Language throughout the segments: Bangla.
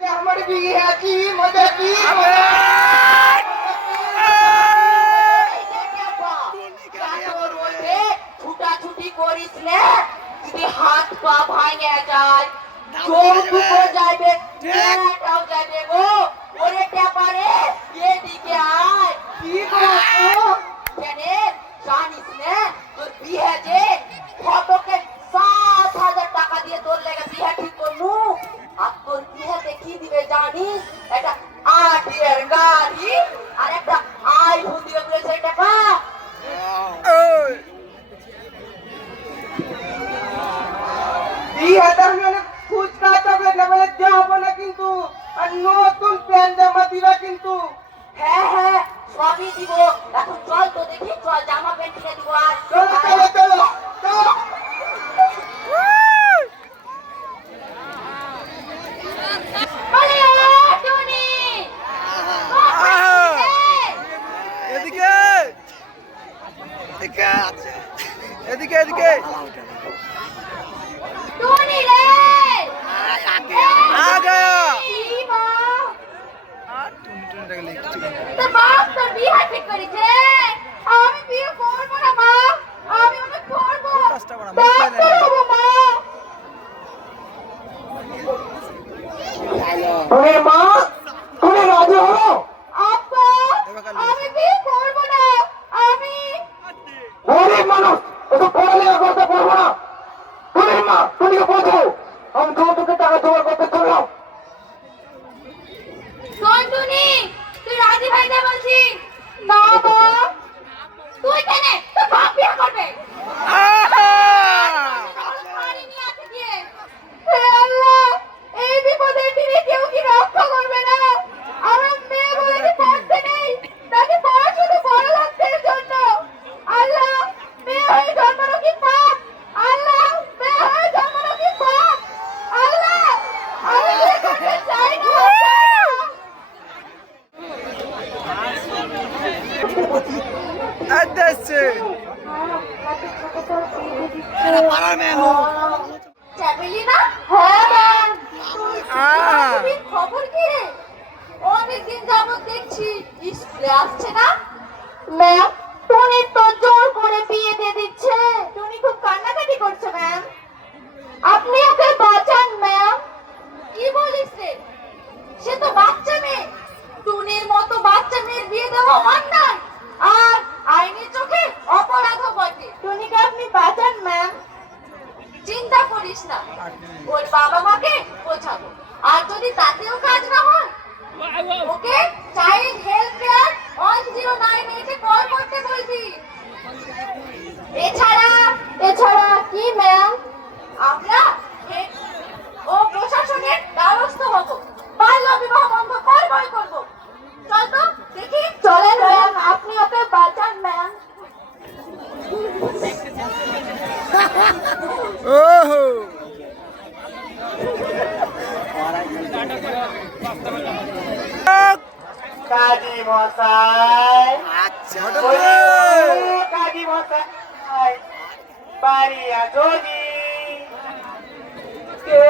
আমার বিয়ে কি মজা কি ছুটাছুটি করিস না, যদি হাত পা ভাঙে যায় চোখ দুটো যাবে টাও যাবে গো। ওরে ট্যাপারে এদিকে আয়। কি করবো জানে জানিস না তোর বিয়ে যে ফটোকে 7,000 টাকা দিয়ে তোর লেগে বিয়ে ঠিক করলু। আর তোর বিয়েতে কি দিবে জানিস? একটা 8 এর গাড়ি আর একটা আইফোন দিবে বলেছে টাকা। বিয়েটার মানে ফুচকা চকলেট না বলে দেওয়া না কিন্তু, আর নতুন প্যান্ট জামা দিবা কিন্তু। হ্যাঁ হ্যাঁ সবই দিব। এখন চল তো দেখি, চল জামা প্যান্ট কিনে দিব। আর চলো চলো চলো চলো। এদিকে এদিকে এদিকে টুনি রে आ गया তো বাপ তোর বিয়ে ঠিক করেছে। আমি বিয়ে করব না মা, আমি ওকে করব মা। ওরে মা তুমি রাজি হও। আব্বা আমি বিয়ে করব না। আমি গরিব মানুষ এত পড়ালেখা করতে পারবো না। তুমি মা তুমি বোঝো আমি যৌতুকের টাকা জোগাড় করতে চললাম। শোন টুনি, তুই রাজি ভাই না বলছি না মা। তুই কেন তোর বাপ বিয়ে করবে? হে আল্লাহ, এই বিপদের দিনে কেউ কি রক্ষা করবে না? আমার মেয়ে বলে কি পড়তে নেই, তাকে পড়া শুধু বড় লোকদের জন্য। আল্লাহ মেয়ে হয়ে জন্মানো কি পাপ? আল্লাহ মেয়ে হয়ে জন্মানো কি পাপ? আল্লাহ আমি বিয়ে করতে চাই না। আদেশে চাপেলি না? হ্যাঁ ম্যাম। খবর কি রে? অনেকদিন যাবত দেখছি স্কুলে আসছে না। ম্যাম টুনি তো জোর করে বিয়ে দিয়ে দিচ্ছে। টুনি খুব কান্নাকাটি করছে ম্যাম। আপনি ওকে বাঁচান ম্যাম। কি বলিস রে? সে তো বাচ্চা মেয়ে। টুনির মতো বাচ্চা মেয়ের বিয়ে দেওয়া অন্যায় আর আইনের চোখে অপরাধও বটে। টুনিকে আপনি বাঁচান ম্যাম। চিন্তা করিস না, ওর বাবা মাকে বোঝাবো। আর যদি তাতেও কাজ না হয় ওকে চাইল্ড হেল্প কেয়ার 1098 এ কল করতে বলবি। এছাড়া কি ম্যাম, আমরা ও প্রশাসনের দ্বারস্থ হব। বাল্য বিবাহ বন্ধ করব। চল তো দেখি। চলেন ম্যাম, আপনি ওকে বাঁচান ম্যাম। ওহো কাজী মশাই আচ্ছা কাজী মশাই বাড়ি আসোজি। কে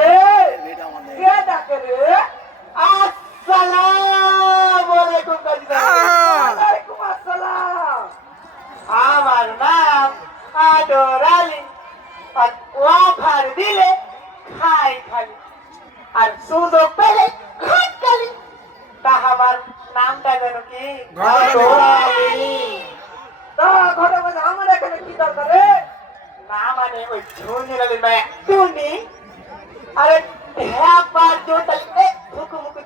কে ডাকে রে? আসসালামু আলাইকুম কাজী সাহেব। ওয়ালাইকুম আসসালাম। আমার নাম আদর আলী। আর অফার দিলে খাই খালি আর সুযোগ পেলে খাট খালি। তা আমার নামটা যেন কি? ঘটনা মানে আমার এখানে কি দরকার রে? না মানে ওই ধুনির আলী মায়া টুনি। আরে হ্যাঁ পার জোটালি থুকুমুকু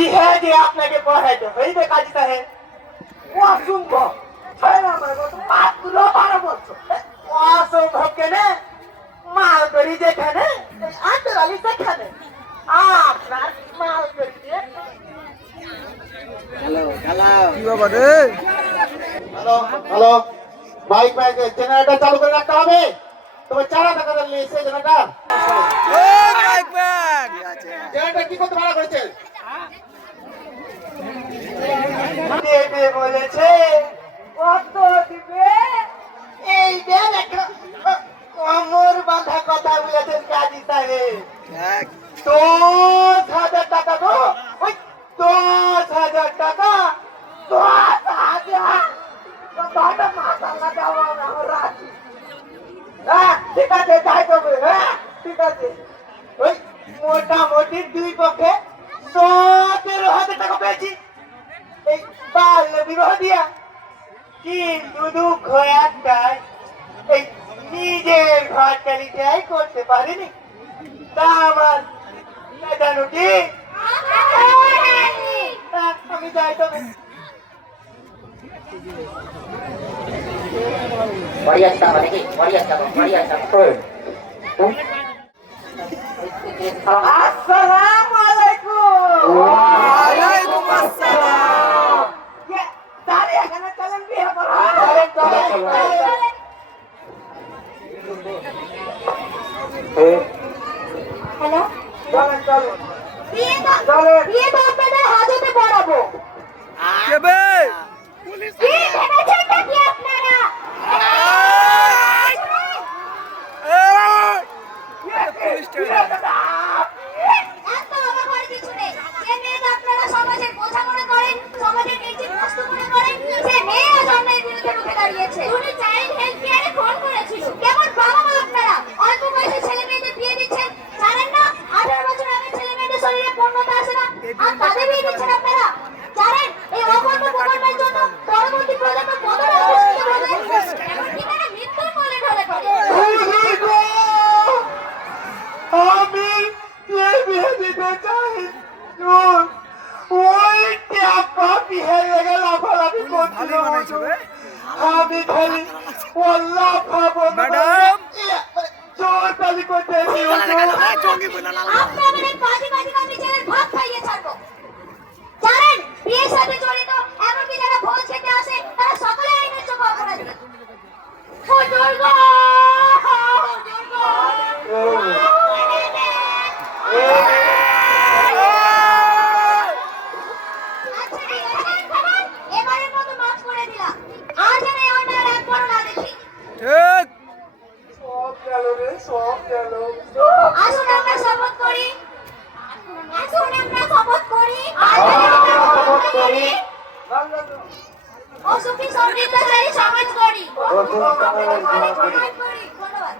ইহে যে আপনাকে পড়াইতে হইবে কাজী সাহেব। অসম্ভব আমার মাত্র 12 বছর। অসম্ভব কেনে? মাল করি যেখানে আদর আলী সেখানে আপনার মাল করি কি বাবা রে? Hello hello mike mike generator চালু করে রাখতে হবে। তবে 4 টাকা দিলে এসে জেনারেটর ও মাইক ম্যান জেনারেটর কি করতে ভাড়া করেছে? দেবে বলেছে। কত দিবে? এই দেন একটা কোমর বাঁধা কথা বলেছেন কাজী সাহেব। ঠিক 10,000 টাকা গো, ওই 10,000 টাকা, 10,000, বাবা মাথা দেওয়া রাখি। হ্যাঁ ঠিক আছে, যাই তবে, হ্যাঁ ঠিক আছে। ওই মোটামুটি দুই পক্ষে 17,000 টাকা পেয়েছি এই বাল্য বিবাহ দিয়া। কিন্তু দুঃখ একটাই, এই নিজের ঘর চালিটাই করতে পারিনি। তা আমার জানো কি, আমি যাই তবে। বাড়ি আসতে হবে নাকি? বাড়ি আসতে হবে, বাড়ি আসতে হবে। আসসালামু আলাইকুম। ওয়ালাইকুম আসসালাম। দাঁড়িয়ে এখানে চলেন বিয়ে করা। চলেন চলেন চলেন। হ্যালো চলেন চলেন বিয়ে চলেন। তো আপনাদের হাজতে পড়াবো। কে বে? কি ভেবেছেন নাকি আপনারা? Police station. এত অবাক হওয়ার কিছু নেই। যে মেয়েকে আপনারা সমাজের বোঝা মনে করেন, সমাজের নির্জীব বস্তু মনে করেন, সে মেয়ে আজ অন্যায়ের বিরুদ্ধে রুখে দাঁড়িয়েছে। উনি চাইল্ড হেলথ কেয়ারে ফোন করেছিল। কেমন বাবা মা আপনারা অল্প বয়সে ছেলে মেয়েদের বিয়ে দিচ্ছেন? জানেন না 18 বছর আগে ছেলে মেয়েদের শরীরে পূর্ণতা আসে না, আর তাদের বিয়ে দিচ্ছেন আপনারা? জানেন এই অকর্ম প্রকল্পের জন্য পরবর্তী প্রজন্ম কতটা অবস্থিত হবে? এমনকি তারা মৃত্যুর কোলে ঢলে পড়ে। আমি বিয়ে দিতে চাই, ওই টাকা বিয়ে লেগে লাফালাফি করছিল। ভালোই বানাইছো রে। আমি খালি ওল্লা খাবো ম্যাডাম। জোর তালি করতেছি। আপনাদের এই বাজি বাজি কামি ছেলের ভাত খাইয়ে ছাড়বো। জানেন বিয়ের সাথে জড়িত এমনকি যারা ভোজ খেতে আসে তারা সকলে আইনের চোখে অপরাধী। ও দুর্গা! ও দুর্গা! আচ্ছা ঠিক আছে, খাবার এবারের মতো মাফ করে দিলাম। আজ আমি অন্যায় আর একবারও না দেখি। ঠিক। সব গেল রে, সব গেল। আসুন আমরা শপথ করি। আসুন আমরা শপথ করি। শপথ করি। ও সুখী সমৃদ্ধশালী সমাজ করি। ও সুখী সমৃদ্ধশালী সমাজ করি। ধন্যবাদ।